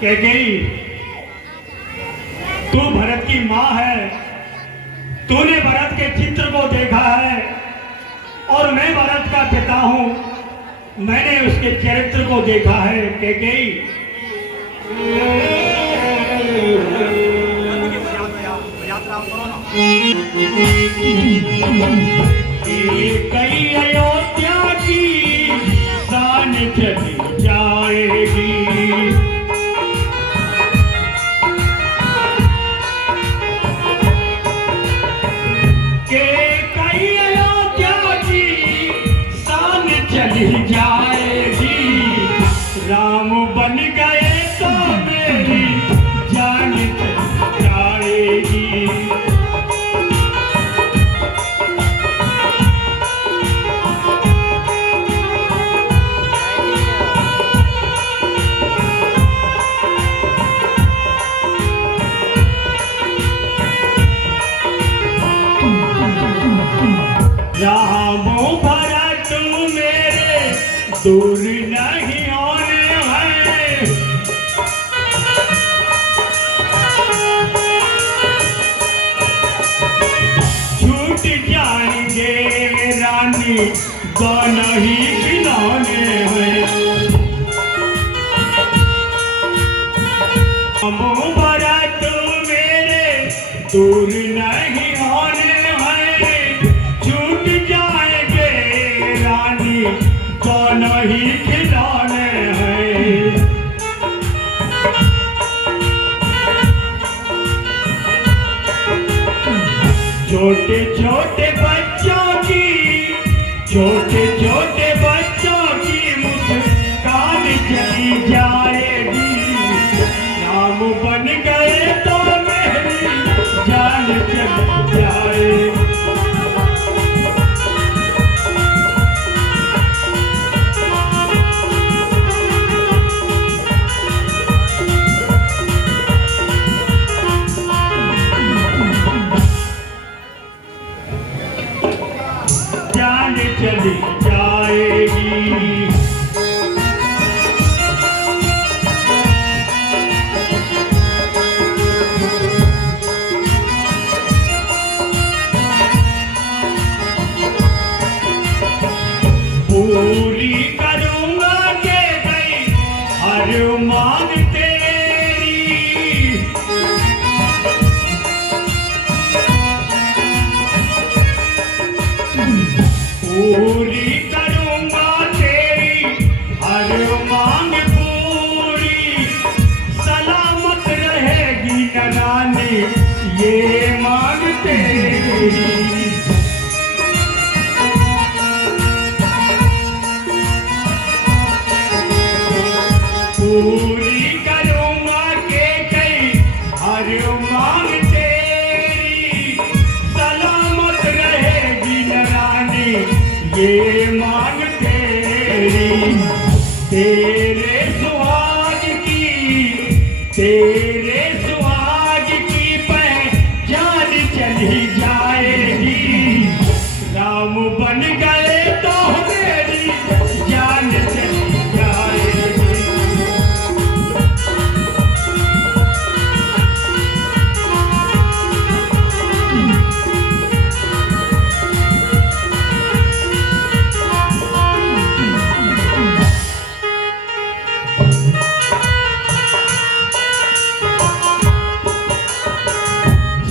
कैकेयी, तू भरत की माँ है। तूने भरत के चित्र को देखा है और मैं भरत का पिता हूं। मैंने उसके चरित्र को देखा है कैकेयी। कई अयोध्या की शान चली जाएगी। कई अयोध्या की शान चली जाएगी। राम बन गए तो मेरी जान चली जाएगी। रामो भरत मेरे दूर नहीं होने हैं। छूट जाएंगे रानी दोनों ही खिलौने हैं। रामो भरत मेरे दूर नहीं होने दोनों ही खिलौने हैं। छोटे छोटे बच्चों की मुस्कान चली जाएगी। राम बन गए तो मेरी जान चली जाएगी। जान चली जाएगी। पूरी करूंगा के गई हर मांग तेरी। पूरी करूंगा तेरी हर मांग पूरी। सलामत रहेगी न रानी ये मांग तेरी। पूरी करूंगा के कई हर मांग तेरी। सलामत रहेगी न रानी ये मांग तेरी। तेरे सुहाग की पहचान चली जाएगी। राम बन गए तो मेरी जान चली जाएगी।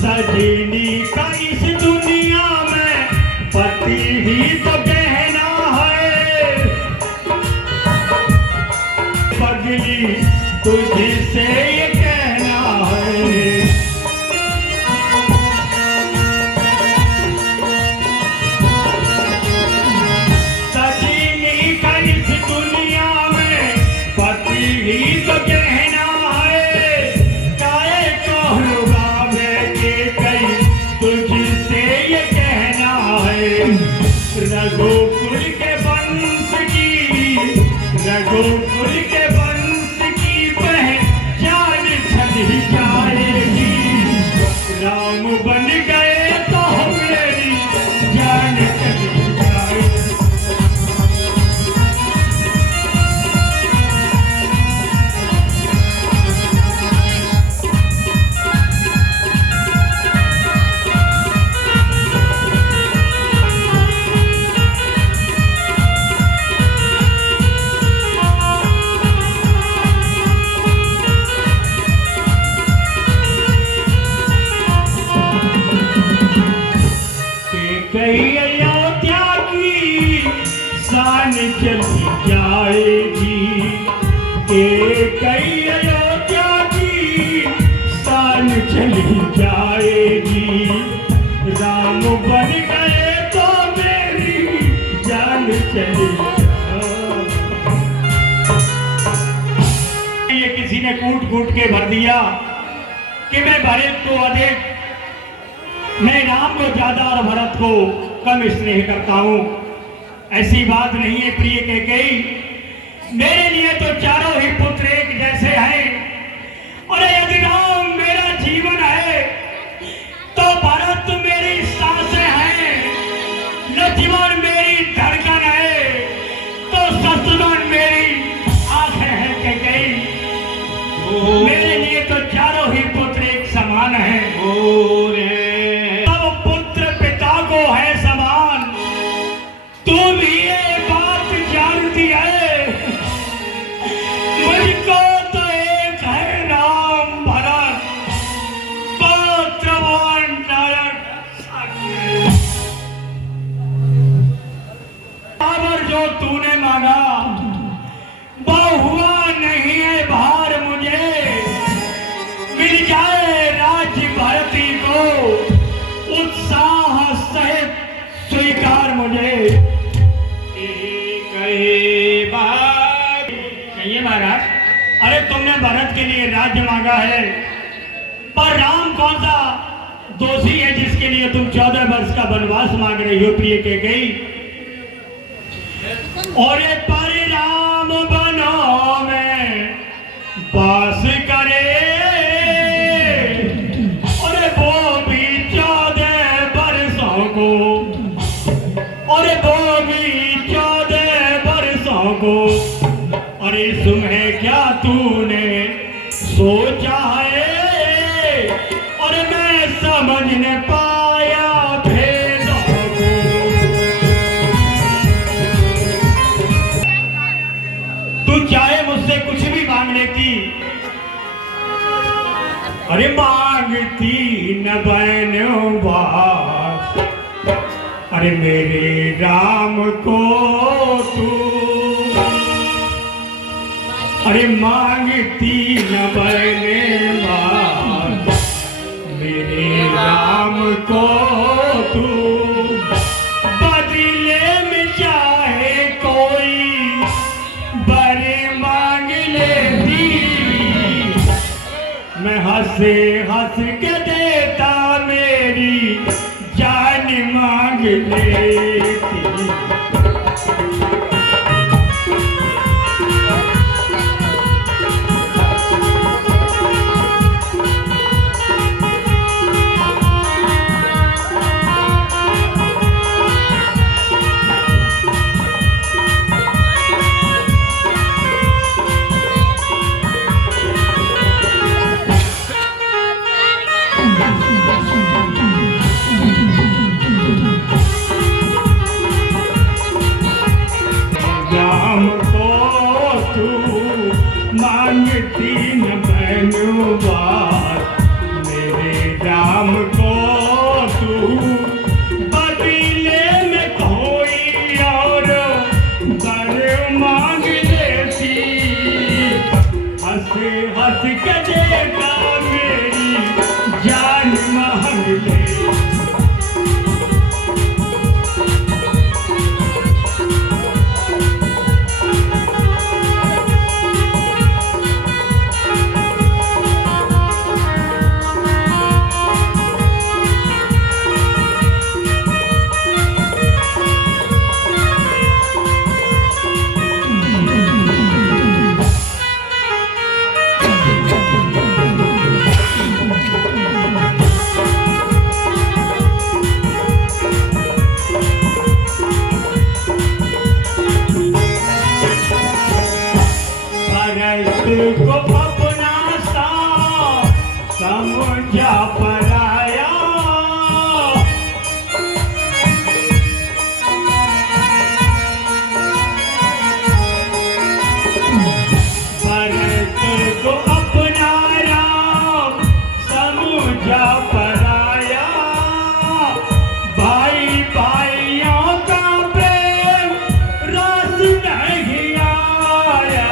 सजनी का इस दुनिया में पति ही तो कहना है। पगली तुझसे ये कहना है। सजनी का इस दुनिया में पति ही तो कहना है। काहे कहूँगा मैं के कई तुझसे ये कहना है। रघुकुल के वंश की पहचान चली जाएगी। राम बन गए तो मेरी जान चली जाएगी। कई अयोध्या की शान चली जाएगी, राम बन गए तो मेरी जान चली ये किसी ने कूट कूट के भर दिया कि मैं भरत को अधिक, मैं राम को ज्यादा और भरत को कम स्नेह करता हूं। ऐसी बात नहीं है प्रिय कैकेयी, मेरे लिए तो चारों ही पुत्र एक जैसे हैं। और यदि राम मेरा जीवन है तो भरत मेरी सांसें हैं, लक्ष्मण मेरी धड़कन है तो शत्रुघ्न मेरी आंखें हैं कैकेयी। मेरे लिए तो चारों ही पुत्र एक समान हैं। अब पुत्र पिता को है समान, तू भी ये बात जानती है। मुझको तो एक है राम भरत, पौत्रवान नायक। बराबर जो तूने मांगा वो हुआ नहीं है भार मुझे, मिल जाए राज्य भारती को उत्साह सहित स्वीकार मुझे। कहिए महाराज, अरे तुमने भरत के लिए राज्य मांगा है, पर राम कौन सा दोषी है जिसके लिए तुम 14 वर्ष का वनवास मांग रही हो प्रिय कैकेयी। और ये परिणाम बनो में बास करे, और वो भी 14 वर्षों को, और वो भी 14 वर्षों को। अरे सुने क्या तूने सोचा है, और मैं समझ न पाया भेदों को। तू चाहे मुझसे कुछ भी मांग लेती, अरे मांगती न बनो बास, अरे मेरे राम को तू, अरे मांगती न बने बास, मेरे राम को तू, बदले में चाहे कोई बड़े मांग लेती, मैं हंसे हंस के देता मेरी जान मांग लेती। राम को तू मांगती न बनो बास, मेरे राम को तू, बदले में कोई और बर मांग लेती, हंस हंस के देता मेरी जान मांग लेती। को अपना सा समझा पराया, भरत को अपना राम समझा पराया, भाई भाइयों का प्रेम रस नहीं आया,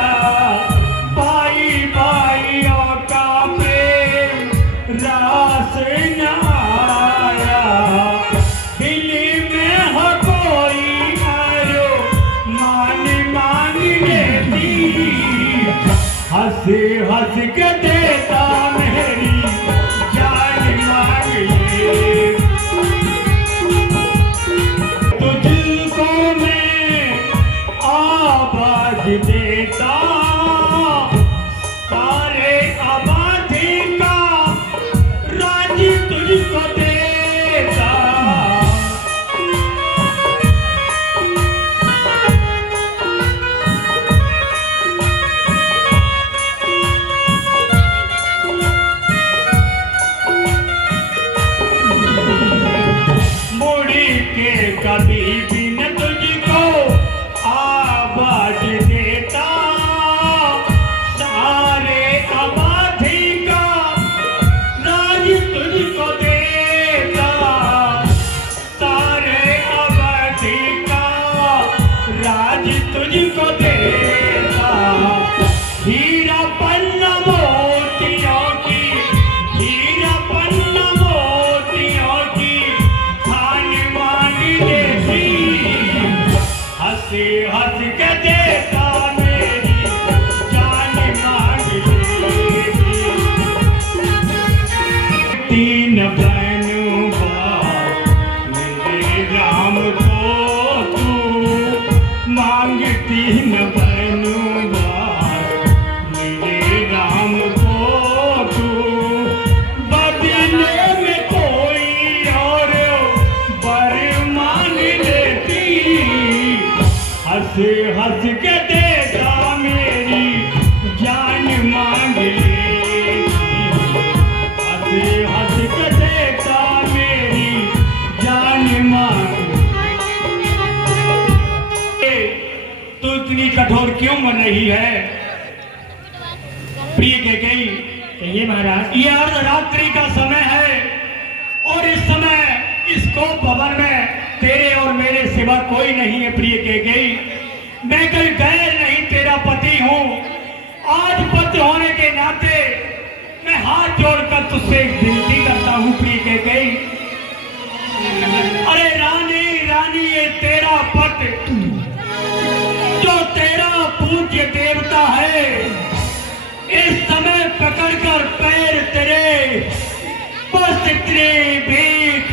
हंस हंस के देता मेरी जान मांग ले, तुझको मैं आवाज देता, सारे आबादी का राज तुझको देता। कभी भी न तुझको आवाज देता, सारे आबादी का राज तुझको देता, सारे आबादी का राज तुझको देता। हीरा पन्ना मोतियों की, हीरा पन्ना मोतियों की खान मांग देती, हंस हंस के देता मेरी जान मांग लेती। तीन बहनों मेरे राम को तू मांगती, न बहनों मेरे राम को तू बदले में कोई और बर मांग लेती, हंस हंस के देता मेरी जान मांग लेती, हंस हंस के देता मेरी जान मांग। तू इतनी कठोर क्यों बन रही है प्रिय कैकेयी? कहिए महाराज। ये अर्धरात्रि का समय है और इस समय इस कोप भवन में तेरे और मेरे सिवा कोई नहीं है प्रिय कैकेयी। मैं कोई गैर नहीं, तेरा पति हूँ। आज पति होने के नाते मैं हाथ जोड़कर तुझसे एक विनती करता हूँ प्रिय कैकेयी। अरे रानी रानी, ये तेरा पति जो तेरा पूज्य देवता है, इस समय पकड़कर पैर तेरे बस इतने भीख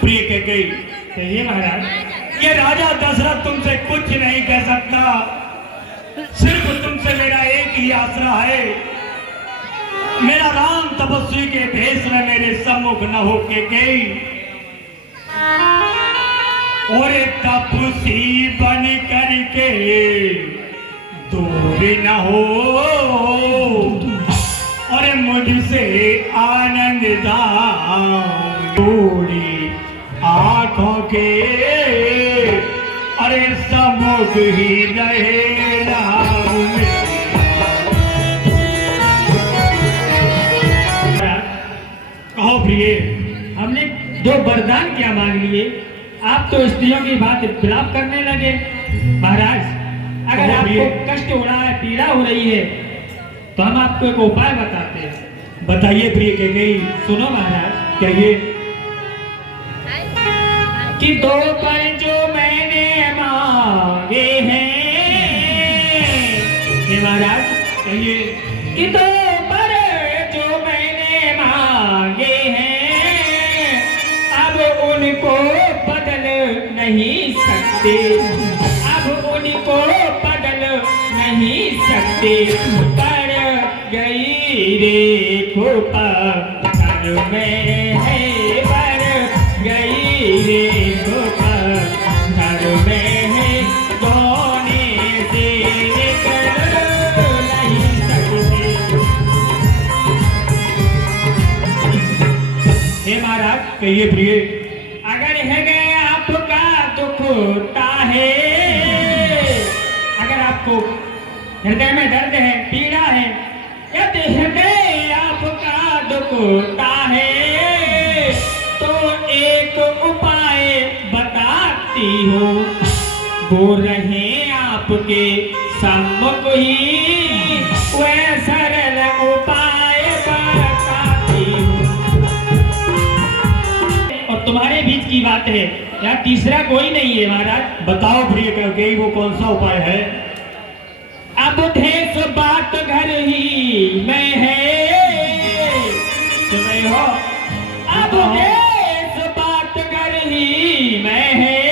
प्रिय कैकेयी। कहिए महाराज। ये राजा दशरथ तुमसे कुछ नहीं कह सकता, सिर्फ तुमसे मेरा एक ही आसरा है, मेरा राम तपस्वी के भेष में मेरे सम्मुख न हो कैकेयी, और एक तपस्वी बन करके दूर न हो, और मुझसे आनंद दाम जोड़ी आंखों के, अरे सम्मुख ही रहे राम कहो प्रिय। हमने जो वरदान क्या मांग लिए, आप तो स्त्रियों की बात विलाप करने लगे। महाराज, अगर आपको कष्ट हो रहा है, पीड़ा हो रही है, तो हम आपको एक उपाय बताते हैं। बताइए प्रिय कैकेयी। सुनो महाराज। कहिए। कि दो पर जो मैंने मांगे हैं, ये महाराज कहिए। कि दो पर जो मैंने मांगे हैं, अब उनको बदल नहीं सकते, अब उनको बदल नहीं सकते। पर गई रे खोपा घर में है, पर गई रे खोपा घर में है, दोने से निकल नहीं सकते। हे महाराज, कहिए प्रिय। अगर है आपका दुख होता है, अगर आपको हृदय में दर्द है, पीड़ा है, यदि हृदय आपका दुख होता है, तो एक उपाय बताती हो। वो रहे आपके सम्मुख ही, वह सरल उपाय बताती हूँ। और तुम्हारे बीच की बात है, यहाँ तीसरा कोई नहीं है महाराज। बताओ प्रिय कैकेयी, वो कौन सा उपाय है? अब देश बात घर ही में है, तुम्हें हो अब देश बात घर ही में है,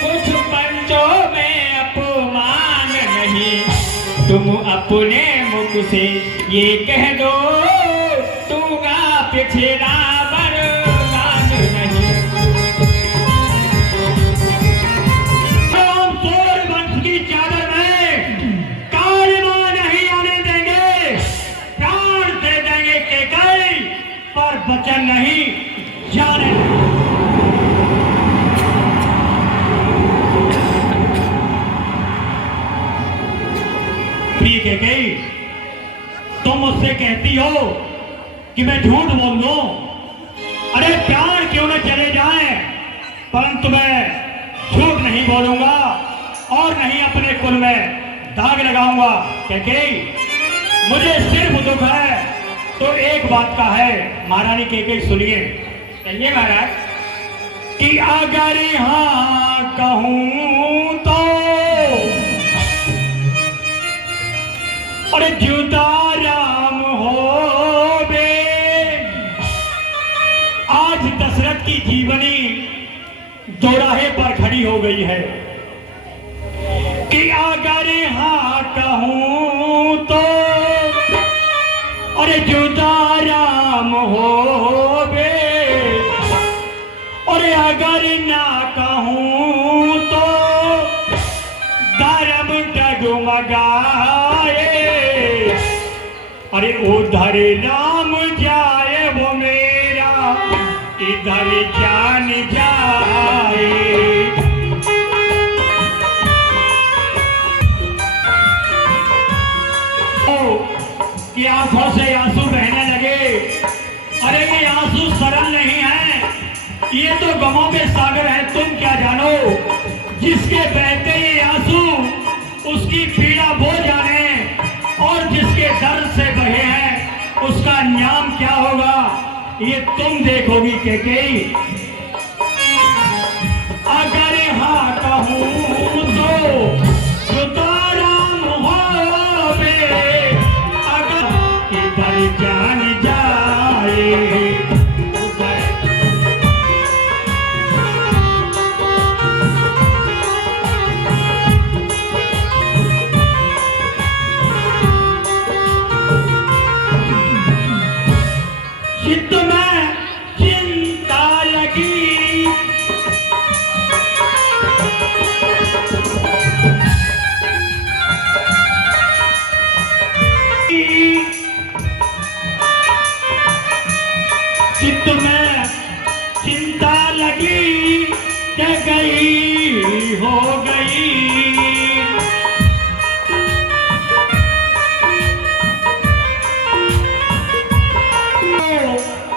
कुछ पंचों में अपमान नहीं, तुम अपने मुख से ये कह दो, दूंगा पिछड़ा वरदान नहीं। हम सूर्यवंश की चादर में कालिमा नहीं आने देंगे, प्राण दे देंगे कैकेयी, पर वचन नहीं जाने देंगे। प्रिय कैकेयी, तुम मुझसे कहती हो कि मैं झूठ बोल दूं। अरे प्राण क्यों न चले जाएं, परंतु मैं झूठ नहीं बोलूंगा और नहीं अपने कुल में दाग लगाऊंगा। कैकेयी, मुझे सिर्फ दुख है तो एक बात का है। महारानी कैकेयी सुनिए। कहिए महाराज। कि अगर हाँ कहूं तो अरे जुदा राम हो बे। आज दशरथ की जीवनी चौराहे पर खड़ी हो गई है कि अगर हाँ कहूं तो अरे जुदा राम हो बे, और अगर ना कहूं तो धर्म डगमगाए। अरे उधर राम जाए वो मेरा, इधर जान जाए। कि आंखों से आंसू बहने लगे। अरे ये आंसू सरल नहीं है, ये तो गमों के सागर है। तुम क्या जानो, जिसके बहते ये आंसू उसकी पीड़ा वो जाने, और जिसके दर्द से बहे हैं उसका नाम क्या होगा ये तुम देखोगी कैकेयी। अगर हाँ कहूं तो जुदा राम हो बे, अगर इधर जान जाए। चित्त में चिंता लगी, चित्त में चिंता लगी कि गई हो गई।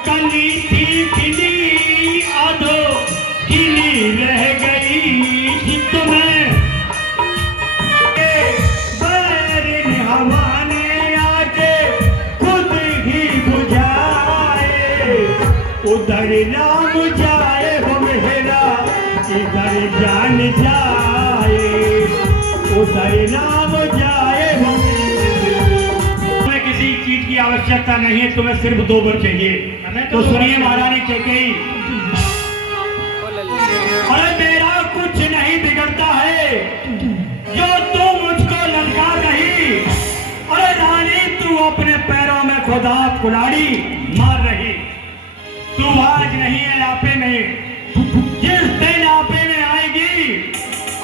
कली थी खिली आधो खिली रह गई। चित्त में बैरिन हवा ने आके खुद ही बुझाए। उधर राम जाए वो मेरा, इधर जान जाए। उधर राम जाए वो। तुम्हें किसी चीज की आवश्यकता नहीं है, तुम्हें सिर्फ 2 वर चाहिए। तो सुनिए महारानी कैकेयी। अरे मेरा कुछ नहीं बिगड़ता है जो तू मुझको ललकार रही। अरे रानी, तू अपने पैरों में खुदा कुल्हाड़ी मार रही। तू आज नहीं है आपे में, जिस दिन आपे में आएगी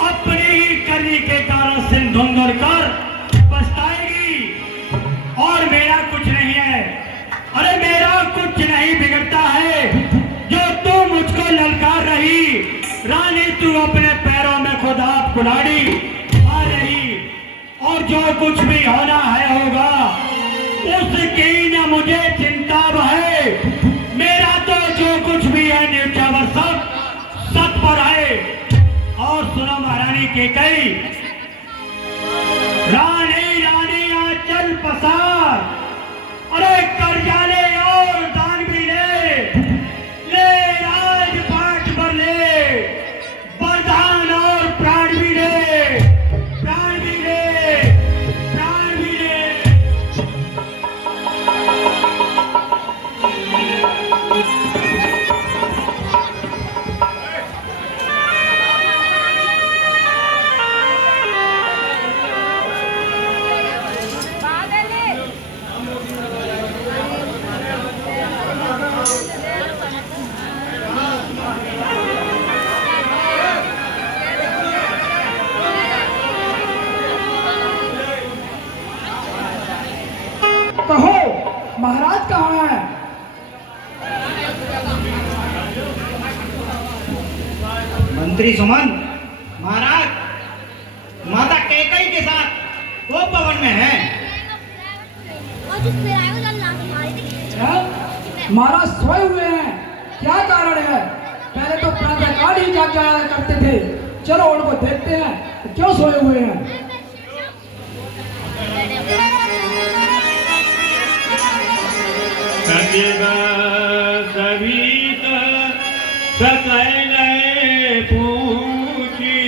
अपनी ही करनी के कारण सिर धुंधर कर पछताएगी। और मेरा कुछ नहीं है, अरे मेरा कुछ नहीं बिगड़ता है जो तू मुझको ललकार रही। रानी, तू अपने पैरों में खुदा कुल्हाड़ी मार रही, और जो कुछ भी होना है होगा, उसकी न मुझे चिंता है। मेरा तो जो कुछ भी है न्यूचावर सब सत पर है। और सुनो महाराज, केकई, रानी रानी आ चल पसार, अरे कर जाले और दान भी ले राज पाठ पर ले, वरदान और प्राण भी ले, प्राण भी ले, प्राण भी ले। कहो महाराज कहाँ है? मंत्री सुमन, महाराज माता कैकई के साथ वो भवन में है। क्या? महाराज सोए हुए हैं, क्या कारण है? पहले तो प्रातःकाल ही जाग जाया करते थे, चलो उनको देखते हैं क्यों सोए हुए हैं। सकल पूछी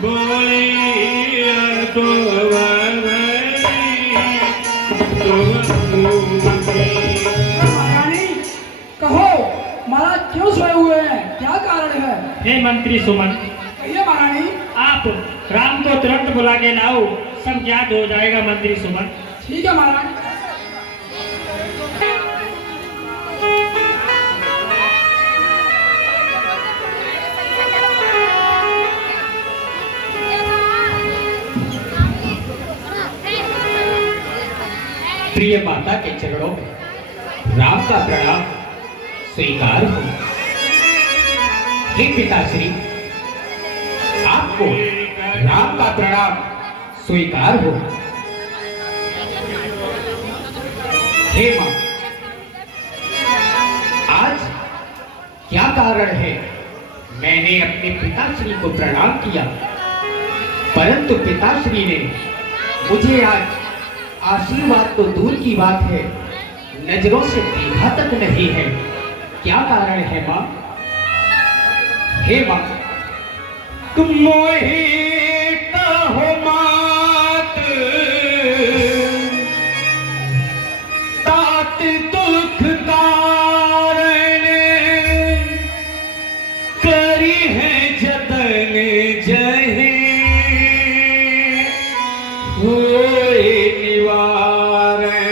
बोले तो महारानी कहो महाराज क्यों सोए हुए हैं, क्या कारण है? हे मंत्री सुमन, कहिए महारानी। आप राम को तुरंत बुला के लाओ, सब याद हो जाएगा मंत्री सुमन। ठीक है महाराज। प्रिय माता के चरणों में राम का प्रणाम स्वीकार हो। हे पिताश्री, आपको राम का प्रणाम स्वीकार हो। हे मां, आज क्या कारण है? मैंने अपने पिताश्री को प्रणाम किया, परंतु पिताश्री ने मुझे आज आशीर्वाद तो दूर की बात है, नजरों से देखा तक नहीं है। क्या कारण है मां? हे मां, तुम मोहित हो मात, तात दुख कारण करी है जतन जहे होए निवारण।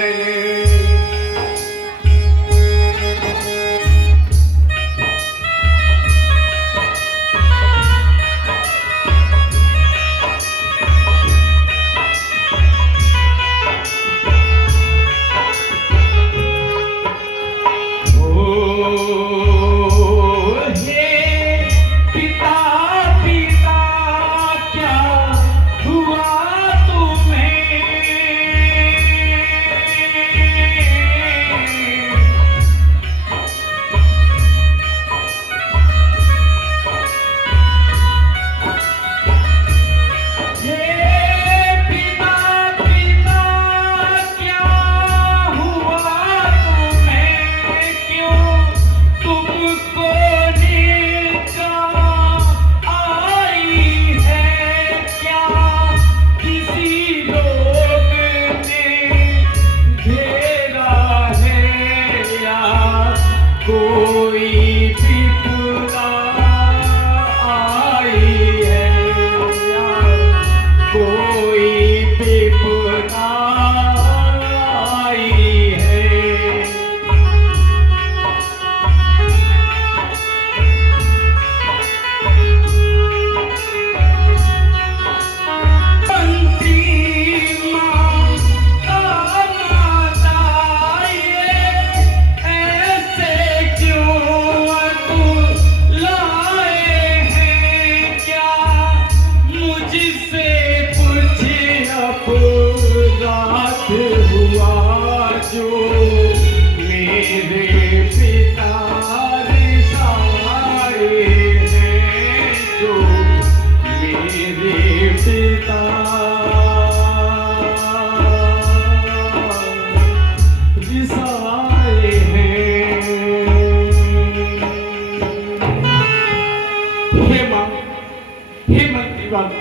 दीपक,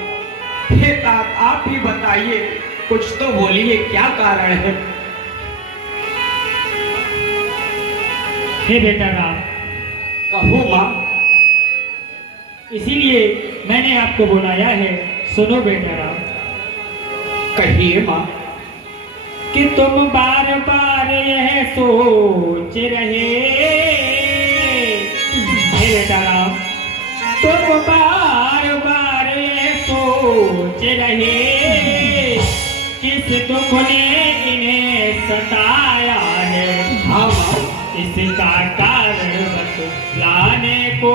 हे तात आप ही बताइए, कुछ तो बोलिए, क्या कारण है? हे बेटा राम, कहो माँ। इसीलिए मैंने आपको बुलाया है। सुनो बेटा राम, कहिए माँ। कि तुम बार बार यह सोच रहे, हे बेटा राम, तुम बार बार यह सोच रहे, किस दुख ने इन्हें सताया है। हाँ माँ। इसका कारण बतलाने को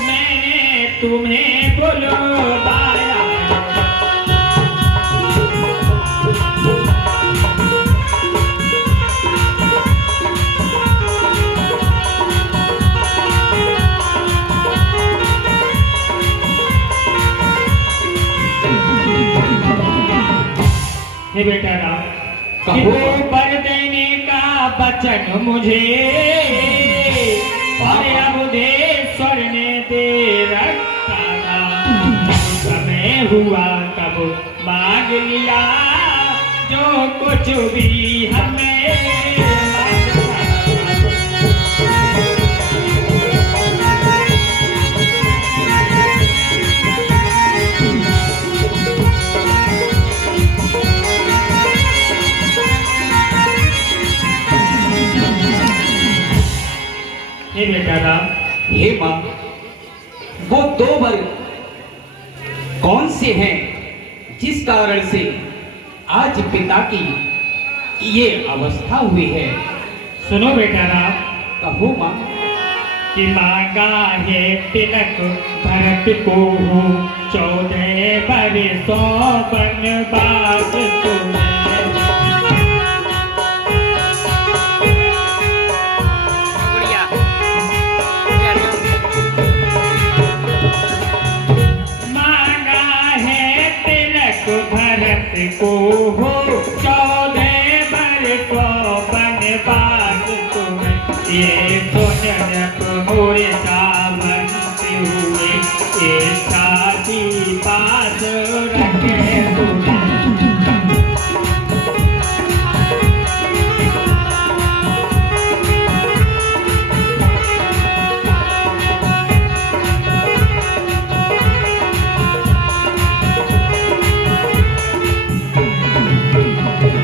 मैंने तुम्हें बुलवाया। हे बेटा राम, कि वो बर देने का वचन मुझे और अबुधेश्वर ने दे रखा था। समय हुआ तब मांग लिया जो कुछ भी हमें मांगना। हे बेटा राम, हे माँ, वो 2 वर कौन से हैं जिस कारण से आज पिता की ये अवस्था हुई है? सुनो बेटा राम, कहो माँ। कि मांगा है तिलक भरत को 14 बरसों वनवास तुम्हें। मांगा है तिलक भरत को 14 बरसों वनवास तुम्हें। ये सुन मोरे सावन से हुए, ये शादी पास रखे तुम्हें।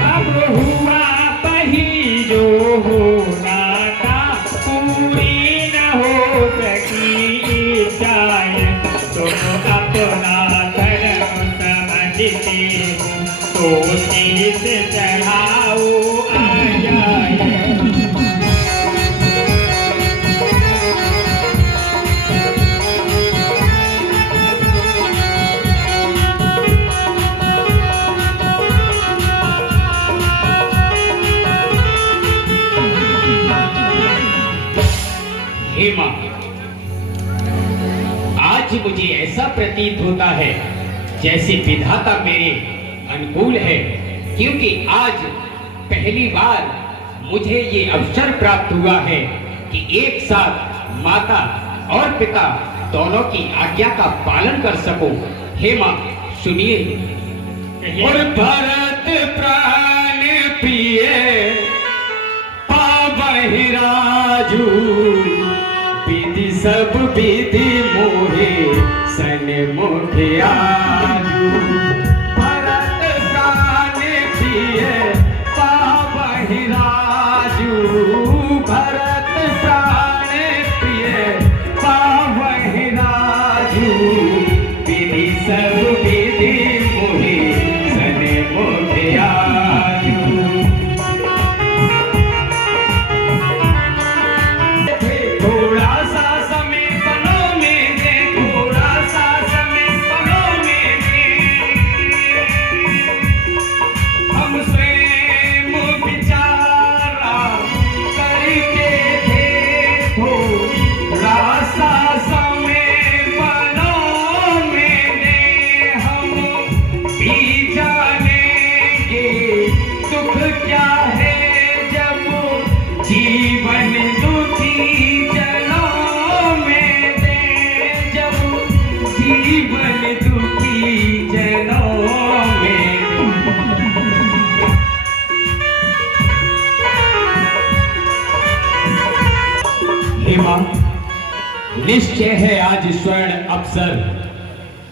अब हुआ पही जो होना था, पूरी न हो सकी इच्छाएं। तुम अपना धर्म समझते हो तो शीश चढ़ाओ आ जाए। हे माँ, आज मुझे ऐसा प्रतीत होता है जैसे विधाता मेरे अनुकूल है, क्योंकि आज पहली बार मुझे ये अवसर प्राप्त हुआ है कि एक साथ माता और पिता दोनों की आज्ञा का पालन कर सकूं। हे माँ, सुनिए। और भरत प्राण प्रिय पावहि राजू, विधि सब विधि मोहे सन्मुख आजू। भरत प्राण प्रिय पावहि राजू, भरत प्राण प्रिय पावहि राजू, विधि सब विधि मोहे सन्मुख आजू। थोड़ा सा समय पलों में दे, थोड़ा सा समय पलों में दे, जीवन दुखी जनों में। हे मां, निश्चय है आज स्वर्ण अवसर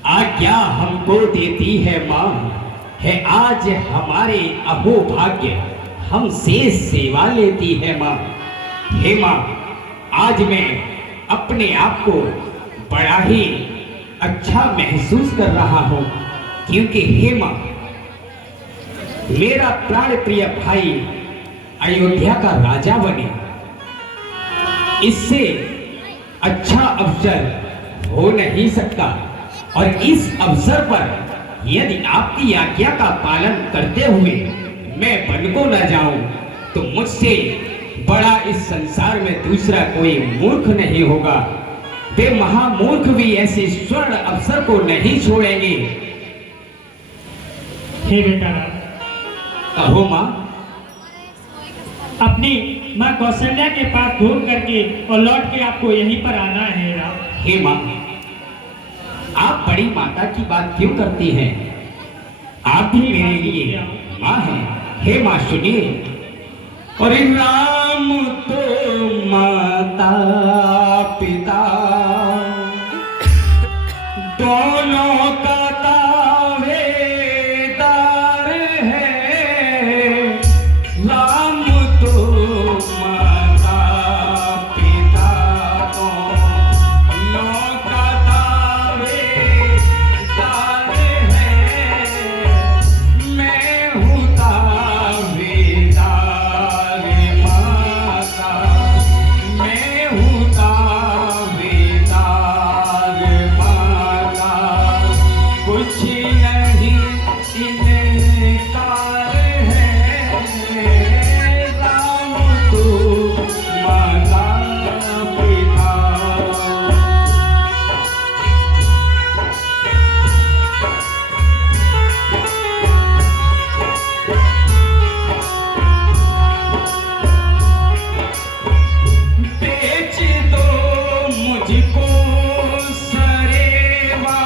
आज्ञा हमको देती है मां। है आज हमारे अहोभाग्य हमसे सेवा लेती है मां। हे मां, आज मैं अपने आप को बड़ा ही अच्छा महसूस कर रहा हूं, क्योंकि हे मां, मेरा प्राण प्रिय भाई अयोध्या का राजा बने, इससे अच्छा अवसर हो नहीं सकता। और इस अवसर पर यदि आपकी आज्ञा का पालन करते हुए मैं वन को न जाऊं, तो मुझसे बड़ा इस संसार में दूसरा कोई मूर्ख नहीं होगा। वे महामूर्ख भी ऐसे स्वर्ण अवसर को नहीं छोड़ेंगे। हे बेटा राम, कहो मां। अपनी माँ कौशल्या के पास घूम करके और लौट के आपको यहीं पर आना है राम। हे मां, आप बड़ी माता की बात क्यों करती हैं? आप भी मेरे लिए मां हैं। हे मां सुनिए। और राम तो माता पिता दोनों का दावेदार है। राम तो माता पिता दोनों का दावेदार है। मैं हूँ दावेदार माता, मैं हूँ दावेदार माता। कुछ नहीं इनकार है। राम तो माता पिता। बेच दो मुझको सरेवा,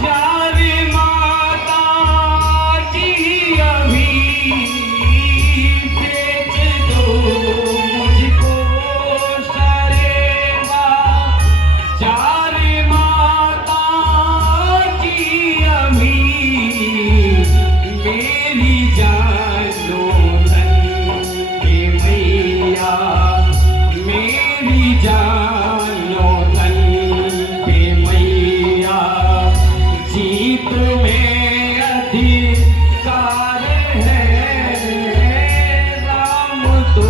जार माता जी अभी। बेच दो मुझको सरेवा, जार माता जी अभी। मेरी जानो धन के मैया, मेरी जानो धन पे मैया। जीत में अधिकार है। राम तो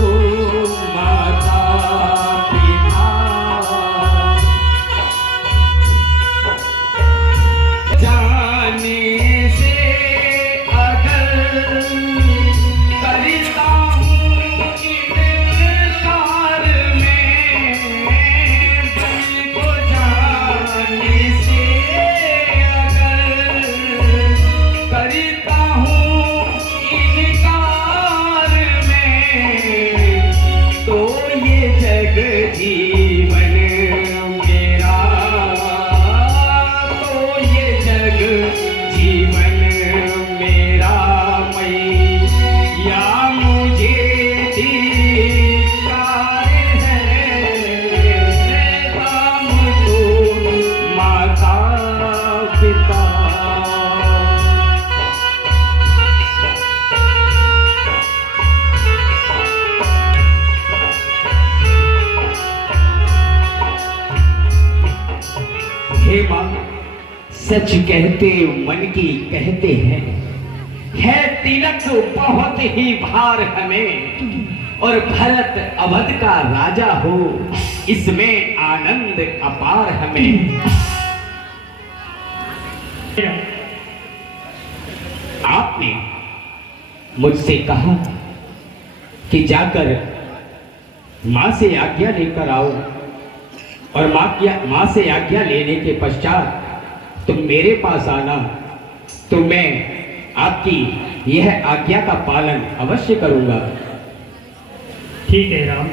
माता पिता। जाने से अगर करता हूँ इनकार में, दिल को जाने से अगर करता हूँ इनकार में, तो ये जग जीवन मेरा, तो ये जग जीवन मेरा मैया मुझे धिक्कार है। राम तो माता पिता। हे मां, सच कहते मन की कहते हैं। है तिलक बहुत ही भार हमें, और भरत अवध का राजा हो, इसमें आनंद अपार हमें। आपने मुझसे कहा कि जाकर मां से आज्ञा लेकर आओ, और मां से आज्ञा लेने के पश्चात तुम मेरे पास आना, तो मैं आपकी यह आज्ञा का पालन अवश्य करूंगा। ठीक है राम।